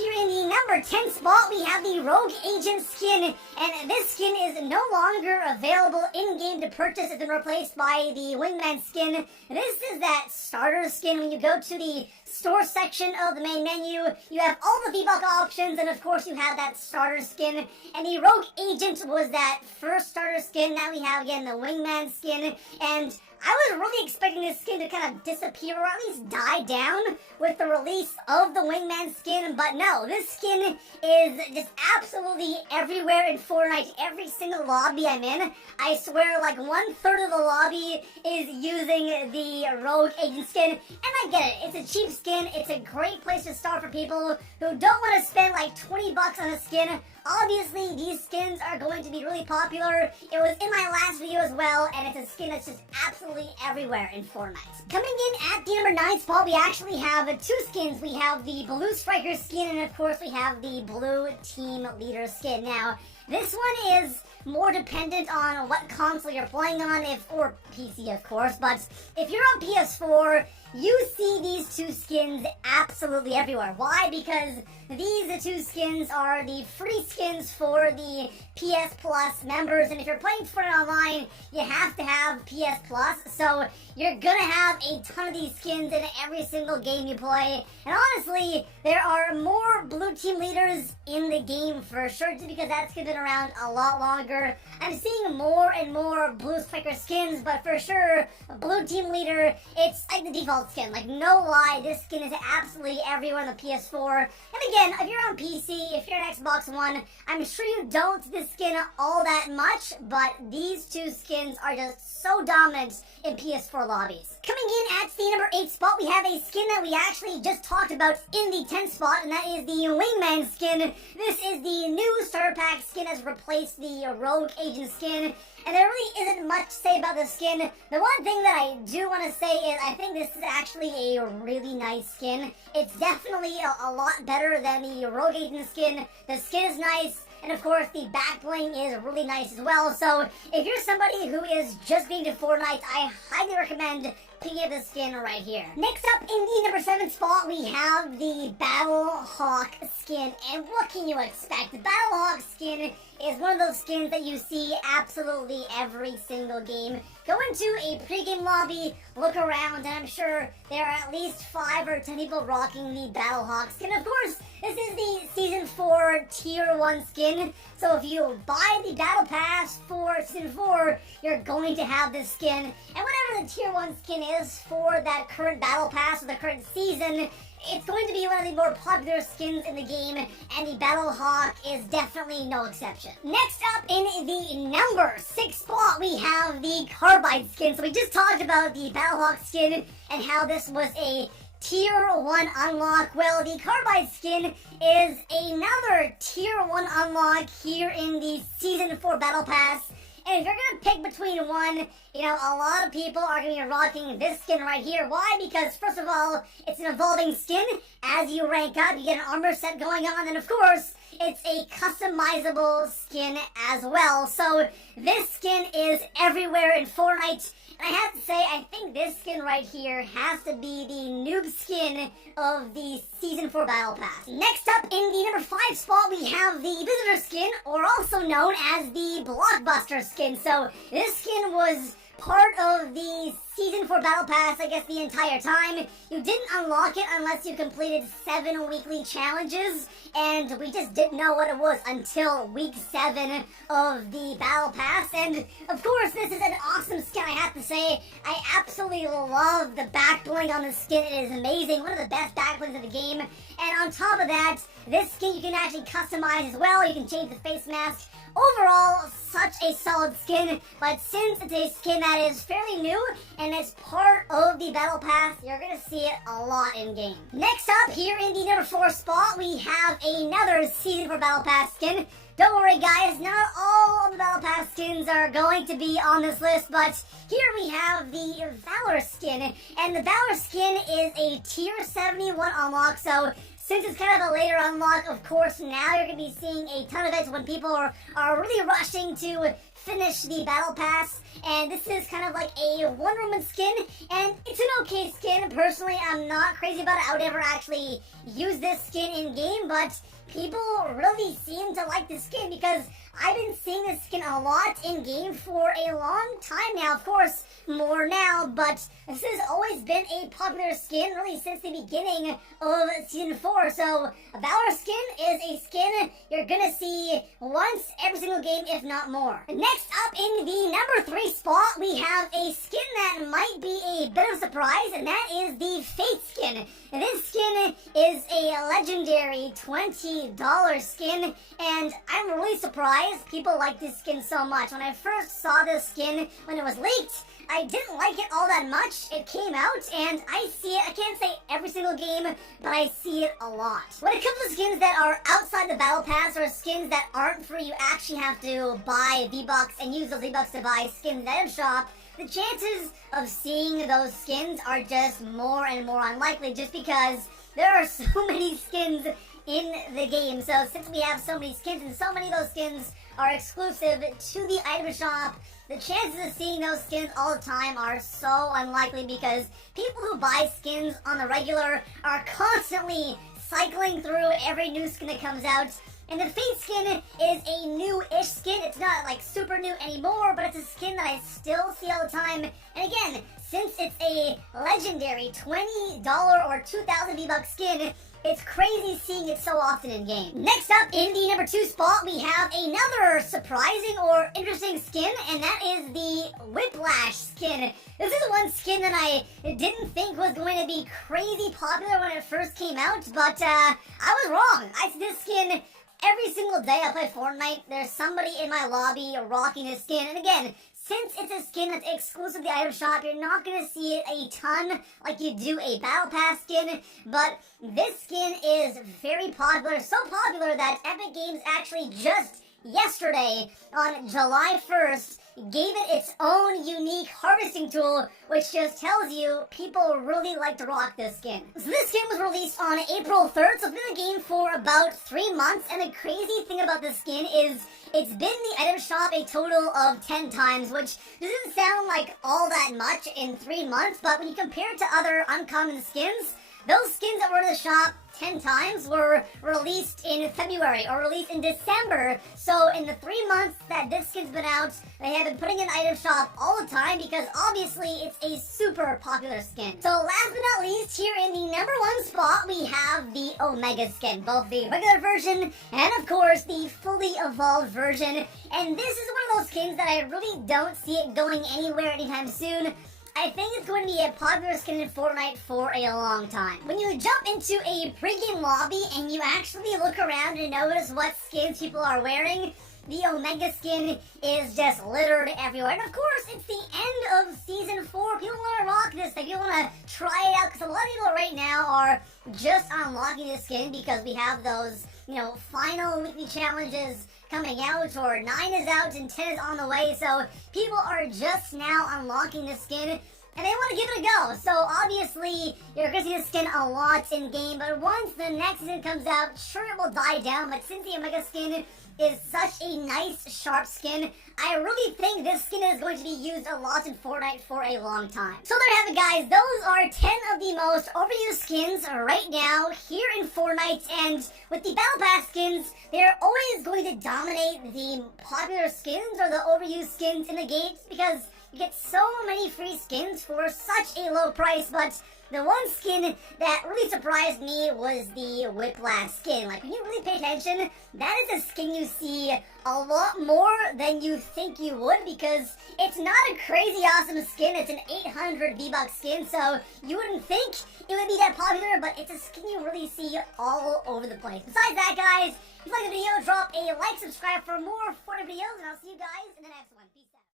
here in the number 10 spot, we have the Rogue Agent skin, and this skin is no longer available in-game to purchase. It's been replaced by the Wingman skin. This is that starter skin. When you go to the store section of the main menu, you have all the V-Buck options, and of course you have that starter skin. And the Rogue Agent was that first starter skin. Now we have, again, the Wingman skin, and I was really expecting this skin to kind of disappear or at least die down with the release of the Wingman skin, but no, this skin is just absolutely everywhere in Fortnite. Every single lobby I'm in, I swear like 1/3 of the lobby is using the Rogue Agent skin, and I get it. It's a cheap skin. It's a great place to start for people who don't want to spend like 20 bucks on a skin. Obviously, these skins are going to be really popular. It was in my last video as well, and it's a skin that's just absolutely everywhere in Fortnite. Coming in at the number 9 spot, we actually have 2 skins. We have the Blue Striker skin, and of course we have the Blue Team Leader skin. Now, this one is more dependent on what console you're playing on, or PC of course, but if you're on PS4, you see these 2 skins absolutely everywhere. Why? Because these 2 skins are the free skins for the PS Plus members, and if you're playing Fortnite Online, you have to have PS Plus, so you're gonna have a ton of these skins in every single game you play. And honestly, there are more Blue Team Leaders in the game for sure, just because that skin's been around a lot longer. I'm seeing more and more Blue Striker skins, but for sure, Blue Team Leader, it's like the default skin. Like, no lie, this skin is absolutely everywhere on the PS4. And again, if you're on PC, if you're on Xbox One, I'm sure you don't see this skin all that much, but these 2 skins are just so dominant in PS4 lobbies. Coming in at the number 8 spot, we have a skin that we actually just talked about in the 10th spot, and that is the Wingman skin. This is the new starter pack skin that's replaced the Rogue Agent skin, and there really isn't much to say about the skin. The one thing that I do want to say is I think this is actually a really nice skin. It's definitely a lot better than the Rogue Agent skin. The skin is nice, and of course the back bling is really nice as well. So if you're somebody who is just getting to Fortnite, I highly recommend picking up the skin right here. Next up, in the number 7 spot, we have the Battlehawk skin. And what can you expect? The Battlehawk skin is one of those skins that you see absolutely every single game. Go into a pregame lobby, look around, and I'm sure there are at least 5 or 10 people rocking the Battlehawk skin. Of course, this is the Season 4 Tier 1 skin, so if you buy the Battle Pass for Season 4, you're going to have this skin. And whatever the Tier 1 skin is for that current Battle Pass or the current season, it's going to be one of the more popular skins in the game, and the Battlehawk is definitely no exception. Next up, in the number 6 spot, we have the Carbide skin. So we just talked about the Battlehawk skin and how this was a Tier 1 unlock. Well, the Carbide skin is another Tier 1 unlock here in the Season 4 Battle Pass. And if you're going to pick between one, you know, a lot of people are going to be rocking this skin right here. Why? Because, first of all, it's an evolving skin. As you rank up, you get an armor set going on. And, of course, it's a customizable skin as well. So this skin is everywhere in Fortnite. And I have to say, I think this skin right here has to be the noob skin of the Season 4 Battle Pass. Next up, in the number 5 spot, we have the Visitor skin, or also known as the Blockbuster skin. So this skin was part of the Season 4 Battle Pass, I guess, the entire time. You didn't unlock it unless you completed 7 weekly challenges, and we just didn't know what it was until week 7 of the Battle Pass. And of course, this is an awesome skin, I have to say. I absolutely love the back bling on the skin. It is amazing, one of the best back blings of the game. And on top of that, this skin you can actually customize as well. You can change the face mask. Overall, such a solid skin, but since it's a skin that is fairly new and it's part of the Battle Pass, you're going to see it a lot in game. Next up, here in the number 4 spot, we have another Season 4 Battle Pass skin. Don't worry guys, not all of the Battle Pass skins are going to be on this list, but here we have the Valor skin, and the Valor skin is a Tier 71 unlock, so since it's kind of a later unlock, of course, now you're going to be seeing a ton of it when people are really rushing to finish the battle pass. And this is kind of like a Wonder Woman skin, and it's an okay skin. Personally, I'm not crazy about it. I would never actually use this skin in game, but people really seem to like this skin because I've been seeing this skin a lot in game for a long time now. Of course, more now, but this has always been a popular skin really since the beginning of Season 4. So, Valor skin is a skin you're gonna see once every single game, if not more. Next up in the number 3 spot, we have a skin that might be a bit of a surprise, and that is the Fate skin. And this skin is a legendary $20 skin, and I'm really surprised people like this skin so much. When I first saw this skin, when it was leaked, I didn't like it all that much. It came out, and I see it, I can't say every single game, but I see it a lot. When it comes to skins that are outside the Battle Pass, or skins that aren't free, you actually have to buy V-Bucks and use those V-Bucks to buy skins in the item shop, the chances of seeing those skins are just more and more unlikely, just because there are so many skins in the game. So since we have so many skins, and so many of those skins are exclusive to the item shop, the chances of seeing those skins all the time are so unlikely, because people who buy skins on the regular are constantly cycling through every new skin that comes out. And the Fate skin is a new-ish skin. It's not like super new anymore, but it's a skin that I still see all the time. And again, since it's a legendary $20 or 2,000 V-Bucks skin, it's crazy seeing it so often in game. Next up, in the number 2 spot, we have another surprising or interesting skin, and that is the Whiplash skin. This is one skin that I didn't think was going to be crazy popular when it first came out, but I was wrong. I see this skin every single day I play Fortnite. There's somebody in my lobby rocking this skin, and again, since it's a skin that's exclusive to the item shop, you're not going to see it a ton like you do a Battle Pass skin, but this skin is very popular, so popular that Epic Games actually just yesterday, on July 1st, gave it its own unique harvesting tool, which just tells you people really like to rock this skin. So this skin was released on April 3rd, so it's been in the game for about 3 months, and the crazy thing about this skin is it's been in the item shop a total of 10 times, which doesn't sound like all that much in 3 months, but when you compare it to other uncommon skins, those skins that were in the shop 10 times were released in February or released in December. So in the 3 months that this skin's been out, they have been putting it in the item shop all the time because obviously it's a super popular skin. So last but not least, here in the number 1 spot, we have the Omega skin, both the regular version and of course the fully evolved version. And this is one of those skins that I really don't see it going anywhere anytime soon. I think it's going to be a popular skin in Fortnite for a long time. When you jump into a pregame lobby and you actually look around and notice what skins people are wearing, the Omega skin is just littered everywhere. And of course, it's the end of Season 4. People want to rock this thing. People want to try it out, because a lot of people right now are just unlocking this skin because we have those, final weekly challenges coming out, or 9 is out and 10 is on the way. So people are just now unlocking the skin, and they want to give it a go. So obviously, you're going to see the skin a lot in game, but once the next season comes out, sure, it will die down. But since the Omega skin is such a nice, sharp skin, I really think this skin is going to be used a lot in Fortnite for a long time. So there you have it, guys. Those are 10 of the most overused skins right now here in Fortnite. And with the Battle Pass skins, they're always going to dominate the popular skins or the overused skins in the game, because you get so many free skins for such a low price. But the one skin that really surprised me was the Whiplash skin. Like, when you really pay attention, that is a skin you see a lot more than you think you would, because it's not a crazy awesome skin. It's an 800 V-Bucks skin, so you wouldn't think it would be that popular, but it's a skin you really see all over the place. Besides that, guys, if you like the video, drop a like, subscribe for more Fortnite videos, and I'll see you guys in the next one. Peace.